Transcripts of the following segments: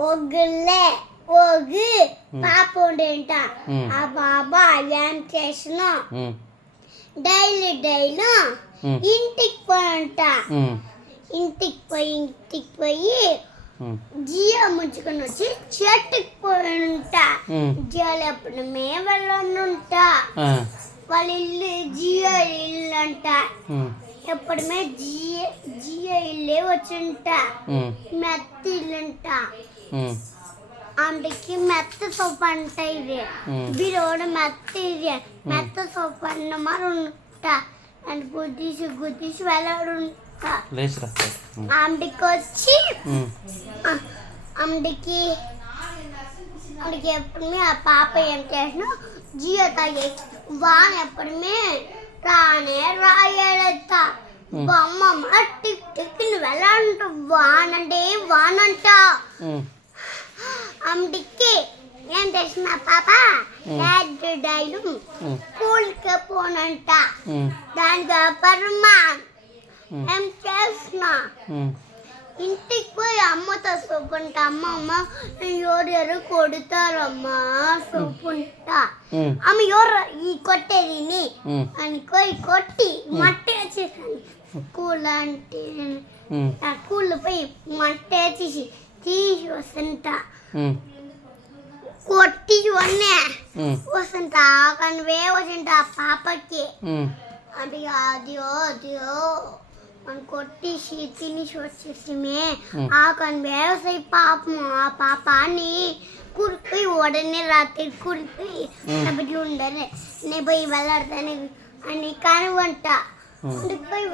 ఒగ్గులే ఒగ్గు పాప ఉండేంట ఆ బాబా ఏం చేసిన డైలీ ఇంటికి పోయంట ఇంటికి పోయి జియో ముంచుకొని వచ్చి చెట్టుకి పోయింట జియోలో ఎప్పుడు మేము వెళ్ళనుంట వాళ్ళ ఇల్లు జియో ఇల్లు అంట ఎప్పుడమే జియో ఇల్లే వచ్చింట మెత్త ఇల్లుంట అందుకే మెత్త సోపు అంట ఇది బిరోడు మెత్త ఇది మెత్త సోపు అన్న మరి ఉంటా అని గుద్దీసి వెళ్ళాడుంటా అందుకి వచ్చి అందుకి ఎప్పుడుమే ఆ పాప ఏం చేసిన జియో తాగే వాన ఎప్పుడుమే రాయేడతా బొమ్మ టిక్ టిక్ వెళ్ళంట వానంటే వానంట అందుకే ఏం చేసిన పాప డైలు స్కూల్కి పోనంట దానికి అపరమా ఏం చేసిన ఇంటికి పోయి అమ్మతో సొప్పుంట అమ్మ ఎవరు కొడతారమ్మా సొప్పుంట అమ్మ ఎవరు ఈ కొట్టేది అనుకోయి కొట్టి మట్టి వచ్చేసాను స్కూల్ అంటే స్కూల్ పోయి మట్టి వచ్చేసి తీసి వస్తుంట కొట్టి వస్తుంట కానీ వస్తుంట ఆ పాపకి అది అదియో మనం కొట్టేసి తినేసి వచ్చేసి ఆకని వ్యవసాయ పాపం ఆ పాపాన్ని కురిపోయి ఉడనే రాత్రి కురిపోయి బిడ్డలు ఉండనే నేను పోయి వెళ్ళాడతాను అని కనువంట పోయి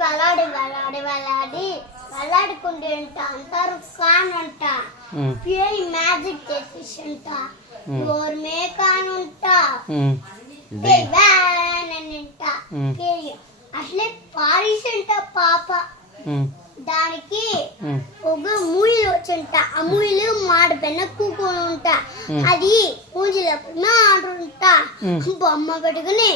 వెళ్ళాడుకుంటే అంటారు కానంట పేరు మ్యాజిక్ చేసేసంట ఎవరమే కానుంట అట్లే పారేసంట పాప దానికి ఒక మూయిలు వచ్చంట ఆ మూయిలు మాడిపోయిన కూకొని ఉంటా అది పూజలప్పుడు ఆడుంటా బొమ్మ పెట్టుకుని